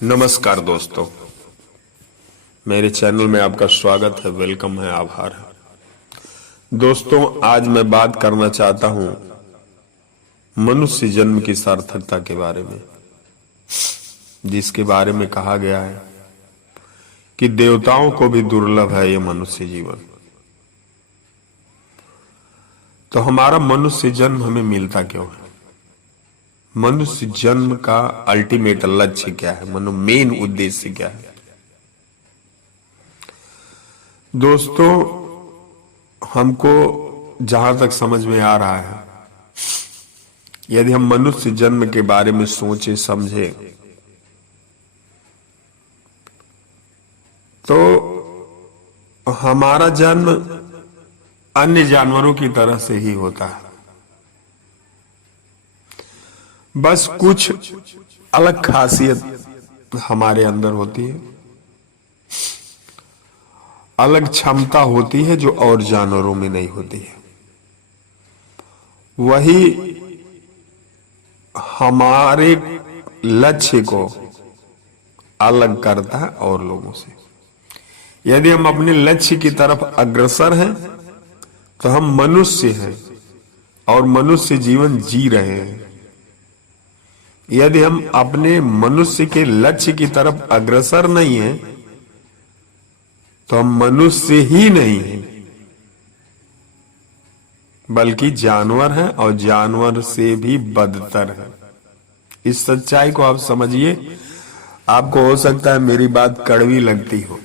नमस्कार दोस्तों, मेरे चैनल में आपका स्वागत है, वेलकम है, आभार है। दोस्तों, आज मैं बात करना चाहता हूं मनुष्य जन्म की सार्थकता के बारे में, जिसके बारे में कहा गया है कि देवताओं को भी दुर्लभ है ये मनुष्य जीवन। तो हमारा मनुष्य जन्म हमें मिलता क्यों है? मनुष्य जन्म का अल्टीमेट लक्ष्य क्या है? मेन उद्देश्य क्या है? दोस्तों, हमको जहां तक समझ में आ रहा है, यदि हम मनुष्य जन्म के बारे में सोचे समझे तो हमारा जन्म अन्य जानवरों की तरह से ही होता है। बस कुछ अलग खासियत हमारे अंदर होती है, अलग क्षमता होती है जो और जानवरों में नहीं होती है। वही हमारे लक्ष्य को अलग करता है और लोगों से। यदि हम अपने लक्ष्य की तरफ अग्रसर हैं तो हम मनुष्य हैं और मनुष्य जीवन जी रहे हैं। यदि हम अपने मनुष्य के लक्ष्य की तरफ अग्रसर नहीं हैं तो हम मनुष्य ही नहीं हैं, बल्कि जानवर हैं और जानवर से भी बदतर है। इस सच्चाई को आप समझिए। आपको हो सकता है मेरी बात कड़वी लगती हो।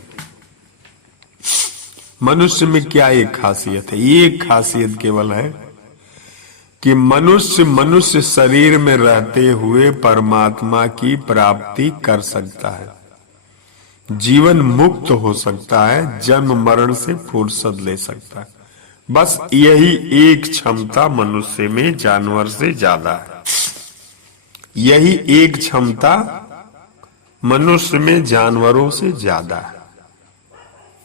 मनुष्य में क्या एक खासियत है? ये एक खासियत केवल है कि मनुष्य शरीर में रहते हुए परमात्मा की प्राप्ति कर सकता है, जीवन मुक्त हो सकता है, जन्म मरण से फुर्सत ले सकता है। बस यही एक क्षमता मनुष्य में जानवर से ज्यादा है। यही एक क्षमता मनुष्य में जानवरों से ज्यादा है।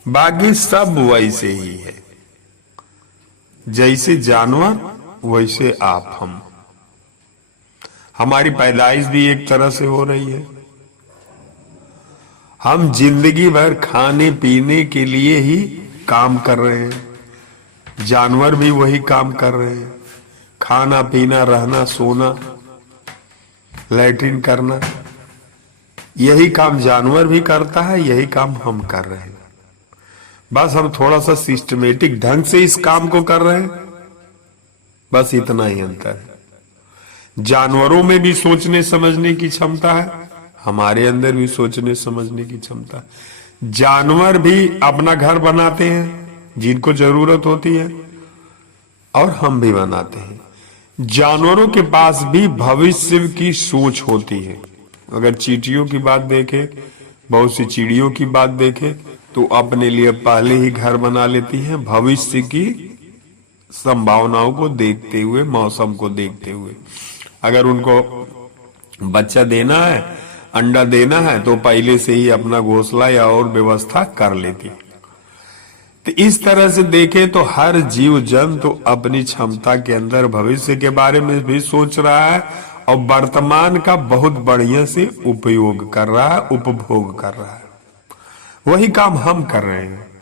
बाकी सब वैसे ही है। जैसे जानवर वैसे आप हम। हमारी पैदाइश भी एक तरह से हो रही है। हम जिंदगी भर खाने पीने के लिए ही काम कर रहे हैं। जानवर भी वही काम कर रहे हैं। खाना पीना, रहना, सोना, लैट्रिन करना, यही काम जानवर भी करता है, यही काम हम कर रहे हैं। बस हम थोड़ा सा सिस्टमेटिक ढंग से इस काम को कर रहे हैं, बस इतना ही अंतर है। जानवरों में भी सोचने समझने की क्षमता है, हमारे अंदर भी सोचने समझने की क्षमता है। जानवर भी अपना घर बनाते हैं जिनको जरूरत होती है, और हम भी बनाते हैं। जानवरों के पास भी भविष्य की सोच होती है। अगर चींटियों की बात देखें, बहुत सी चिड़ियों की बात देखें, तो अपने लिए पहले ही घर बना लेती हैं, भविष्य की संभावनाओं को देखते हुए, मौसम को देखते हुए। अगर उनको बच्चा देना है, अंडा देना है, तो पहले से ही अपना घोंसला या और व्यवस्था कर लेती है। तो इस तरह से देखें तो हर जीव जंतु तो अपनी क्षमता के अंदर भविष्य के बारे में भी सोच रहा है और वर्तमान का बहुत बढ़िया से उपयोग कर रहा है, उपभोग कर रहा है। वही काम हम कर रहे हैं।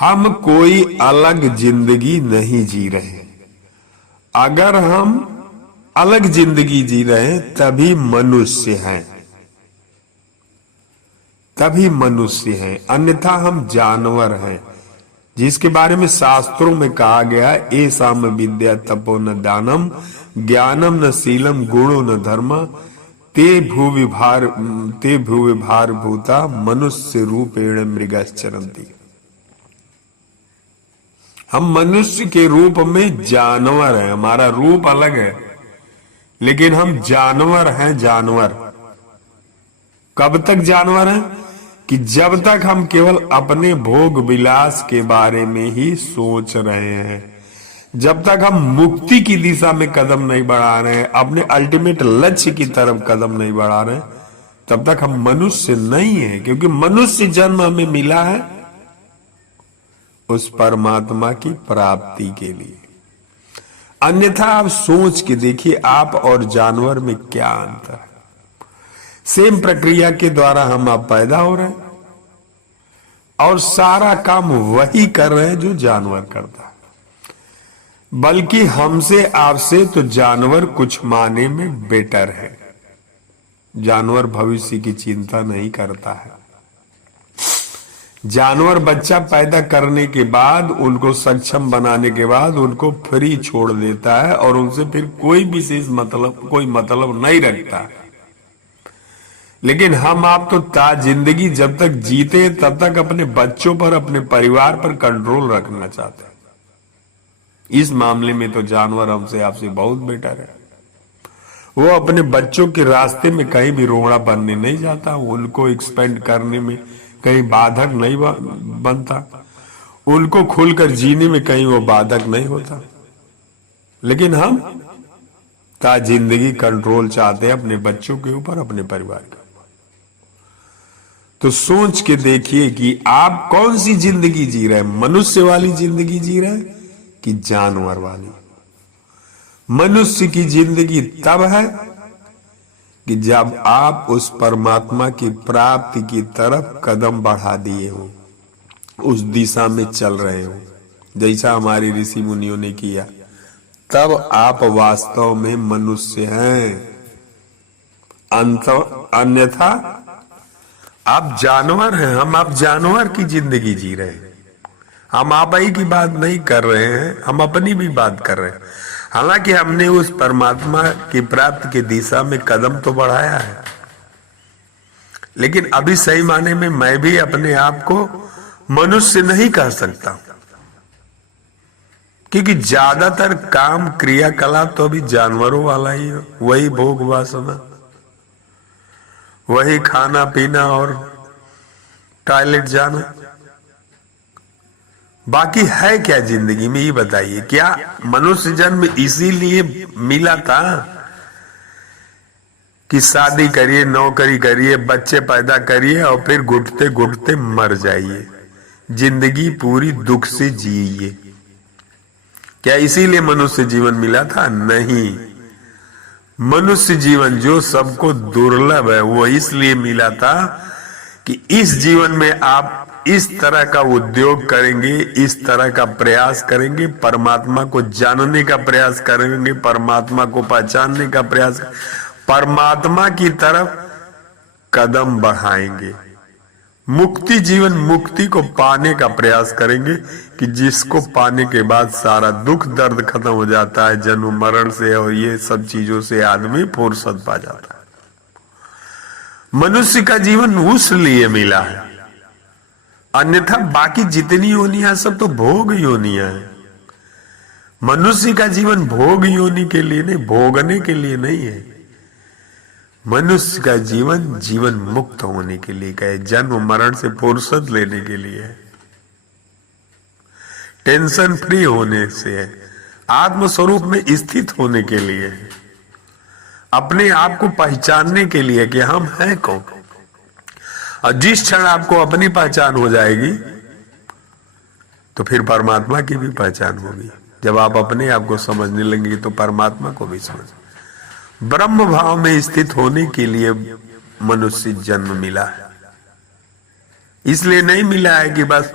हम कोई अलग जिंदगी नहीं जी रहे। अगर हम अलग जिंदगी जी रहे हैं तभी मनुष्य हैं, तभी मनुष्य हैं, अन्यथा हम जानवर हैं, जिसके बारे में शास्त्रों में कहा गया है, ए साम विद्या तपो न दानम ज्ञानम न शीलम गुणो न धर्म ते भूवि भार भूता मनुष्य रूपेण मृगश्चरन्ति। हम मनुष्य के रूप में जानवर हैं। हमारा रूप अलग है, लेकिन हम जानवर हैं। जानवर कब तक जानवर हैं? कि जब तक हम केवल अपने भोग विलास के बारे में ही सोच रहे हैं, जब तक हम मुक्ति की दिशा में कदम नहीं बढ़ा रहे हैं, अपने अल्टीमेट लक्ष्य की तरफ कदम नहीं बढ़ा रहे हैं, तब तक हम मनुष्य नहीं है। क्योंकि मनुष्य जन्म हमें मिला है उस परमात्मा की प्राप्ति के लिए। अन्यथा आप सोच के देखिए, आप और जानवर में क्या अंतर है। सेम प्रक्रिया के द्वारा हम आप पैदा हो रहे हैं और सारा काम वही कर रहे हैं जो जानवर करता है। बल्कि हमसे आपसे तो जानवर कुछ माने में बेटर है। जानवर भविष्य की चिंता नहीं करता है। जानवर बच्चा पैदा करने के बाद, उनको सक्षम बनाने के बाद उनको फ्री छोड़ देता है और उनसे फिर कोई विशेष कोई मतलब नहीं रखता है। लेकिन हम आप तो जिंदगी जब तक जीते तब तक अपने बच्चों पर, अपने परिवार पर कंट्रोल रखना चाहते हैं। इस मामले में तो जानवर हमसे आपसे बहुत बेटर है। वो अपने बच्चों के रास्ते में कहीं भी रोड़ा बनने नहीं जाता, उनको एक्सपेंड करने में कहीं बाधक नहीं बनता, उनको खुलकर जीने में कहीं वो बाधक नहीं होता। लेकिन हम जिंदगी कंट्रोल चाहते हैं अपने बच्चों के ऊपर, अपने परिवार के ऊपर। तो सोच के देखिए कि आप कौन सी जिंदगी जी रहे हैं। मनुष्य वाली जिंदगी जी रहे हैं कि जानवर वाली। मनुष्य की जिंदगी तब है कि जब आप उस परमात्मा की प्राप्ति की तरफ कदम बढ़ा दिए हो, उस दिशा में चल रहे हो, जैसा हमारे ऋषि मुनियों ने किया, तब आप वास्तव में मनुष्य हैं। अन्यथा आप जानवर हैं। हम आप जानवर की जिंदगी जी रहे हैं। हम आप ही की बात नहीं कर रहे हैं, हम अपनी भी बात कर रहे हैं। हालांकि हमने उस परमात्मा की प्राप्ति की दिशा में कदम तो बढ़ाया है, लेकिन अभी सही माने में मैं भी अपने आप को मनुष्य नहीं कह सकता, क्योंकि ज्यादातर काम क्रियाकलाप तो अभी जानवरों वाला ही है। वही भोग वासना, वही खाना पीना और टॉयलेट जाना। बाकी है क्या जिंदगी में, ये बताइए। क्या मनुष्य जन्म इसीलिए मिला था कि शादी करिए, नौकरी करिए, बच्चे पैदा करिए और फिर घुटते घुटते मर जाइए, जिंदगी पूरी दुख से जिए? क्या इसीलिए मनुष्य जीवन मिला था? नहीं। मनुष्य जीवन जो सबको दुर्लभ है, वो इसलिए मिला था कि इस जीवन में आप इस तरह का उद्योग करेंगे, इस तरह का प्रयास करेंगे, परमात्मा को जानने का प्रयास करेंगे, परमात्मा को पहचानने का प्रयास, परमात्मा की तरफ कदम बढ़ाएंगे। मुक्ति जीवन, मुक्ति को पाने का प्रयास करेंगे कि जिसको पाने के बाद सारा दुख दर्द खत्म हो जाता है, जन्म मरण से और ये सब चीजों से आदमी फुर्सत पा जाता है। मनुष्य का जीवन उस लिए मिला है। अन्यथा बाकी जितनी योनियां सब तो भोग योनियां हैं। मनुष्य का जीवन भोग योनि के लिए नहीं, भोगने के लिए नहीं है। मनुष्य का जीवन जीवन मुक्त होने के लिए का है, जन्म मरण से फुर्सत लेने के लिए है, टेंशन फ्री होने से है, आत्मस्वरूप में स्थित होने के लिए है, अपने आप को पहचानने के लिए कि हम हैं कौन। और जिस क्षण आपको अपनी पहचान हो जाएगी तो फिर परमात्मा की भी पहचान होगी। जब आप अपने आप को समझने लगेंगे तो परमात्मा को भी समझ। ब्रह्म भाव में स्थित होने के लिए मनुष्य जन्म मिला है। इसलिए नहीं मिला है कि बस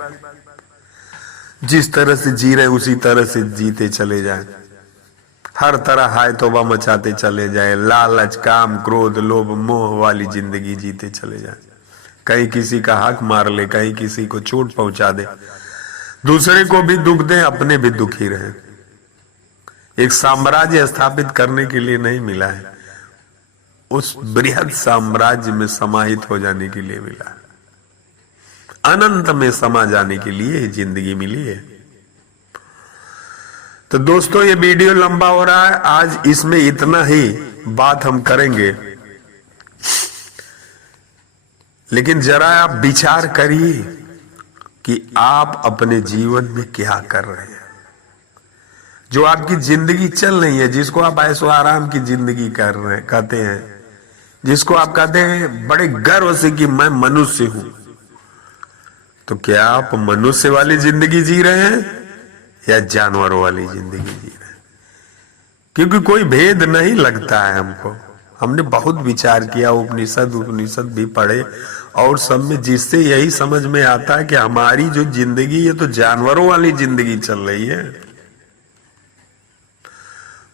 जिस तरह से जी रहे उसी तरह से जीते चले जाएं, हर तरह हाय तौबा मचाते चले जाएं, लालच, काम, क्रोध, लोभ, मोह वाली जिंदगी जीते चले जाएं, कहीं किसी का हक मार ले, कहीं किसी को चोट पहुंचा दे, दूसरे को भी दुख दे, अपने भी दुखी रहे। एक साम्राज्य स्थापित करने के लिए नहीं मिला है, उस बृहद साम्राज्य में समाहित हो जाने के लिए मिला है, अनंत में समा जाने के लिए जिंदगी मिली है। तो दोस्तों, ये वीडियो लंबा हो रहा है, आज इसमें इतना ही बात हम करेंगे, लेकिन जरा आप विचार करिए कि आप अपने जीवन में क्या कर रहे हैं। जो आपकी जिंदगी चल रही है, जिसको आप ऐशो आराम की जिंदगी कर रहे हैं, कहते हैं, जिसको आप कहते हैं बड़े गर्व से कि मैं मनुष्य हूं, तो क्या आप मनुष्य वाली जिंदगी जी रहे हैं या जानवरों वाली जिंदगी जी रहे हैं? क्योंकि कोई भेद नहीं लगता है हमको। हमने बहुत विचार किया, उपनिषद उपनिषद भी पढ़े, और सब में जिससे यही समझ में आता है कि हमारी जो जिंदगी ये तो जानवरों वाली जिंदगी चल रही है।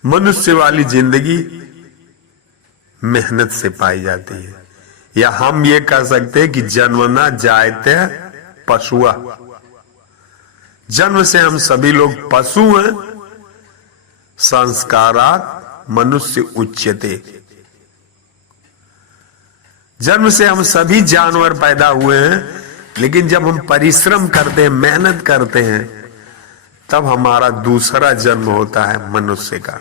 मनुष्य वाली जिंदगी मेहनत से पाई जाती है, या हम ये कह सकते हैं कि जन्मना जायते पशुआ, जन्म से हम सभी लोग पशु हैं। संस्कारात मनुष्य उच्यते, जन्म से हम सभी जानवर पैदा हुए हैं, लेकिन जब हम परिश्रम करते हैं, मेहनत करते हैं, तब हमारा दूसरा जन्म होता है मनुष्य का।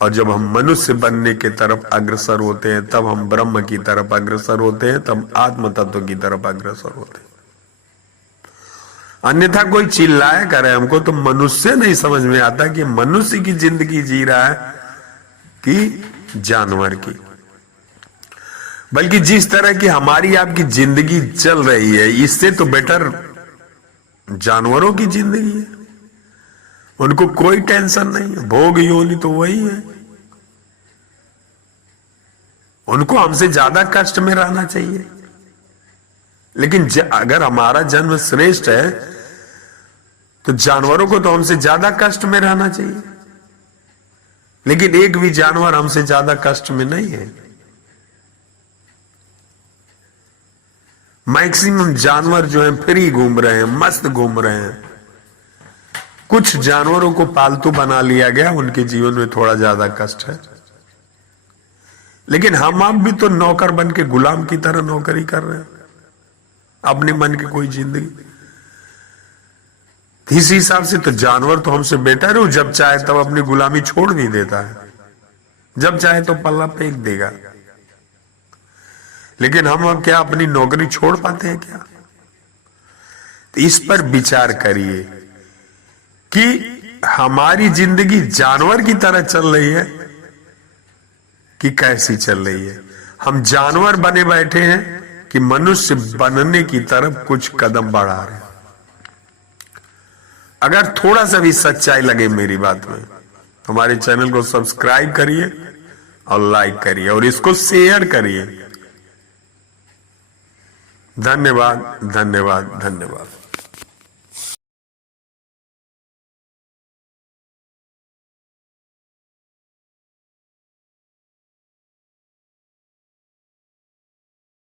और जब हम मनुष्य बनने के तरफ अग्रसर होते हैं, तब हम ब्रह्म की तरफ अग्रसर होते हैं, तब आत्म तत्व की तरफ अग्रसर होते हैं। अन्यथा कोई चिल्लाया करे हमको तो मनुष्य नहीं समझ में आता कि मनुष्य की जिंदगी जी रहा है कि जानवर की। बल्कि जिस तरह की हमारी आपकी जिंदगी चल रही है, इससे तो बेटर जानवरों की जिंदगी है। उनको कोई टेंशन नहीं है, भोग योनि तो वही है। उनको हमसे ज्यादा कष्ट में रहना चाहिए। लेकिन अगर हमारा जन्म श्रेष्ठ है तो जानवरों को तो हमसे ज्यादा कष्ट में रहना चाहिए। लेकिन एक भी जानवर हमसे ज्यादा कष्ट में नहीं है। मैक्सिमम जानवर जो हैं फ्री घूम रहे हैं, मस्त घूम रहे हैं। कुछ जानवरों को पालतू बना लिया गया, उनके जीवन में थोड़ा ज्यादा कष्ट है। लेकिन हम आप भी तो नौकर बन के गुलाम की तरह नौकरी कर रहे हैं, अपने मन की कोई जिंदगी। इस हिसाब से तो जानवर तो हमसे बेटर है। जब चाहे तब अपनी गुलामी छोड़ भी देता है, जब चाहे तो पल्ला फेंक देगा। लेकिन हम अब क्या अपनी नौकरी छोड़ पाते हैं क्या? तो इस पर विचार करिए कि हमारी जिंदगी जानवर की तरह चल रही है कि कैसी चल रही है। हम जानवर बने बैठे हैं कि मनुष्य बनने की तरफ कुछ कदम बढ़ा रहे हैं। अगर थोड़ा सा भी सच्चाई लगे मेरी बात में, हमारे चैनल को सब्सक्राइब करिए और लाइक करिए और इसको शेयर करिए। धन्यवाद, धन्यवाद, धन्यवाद।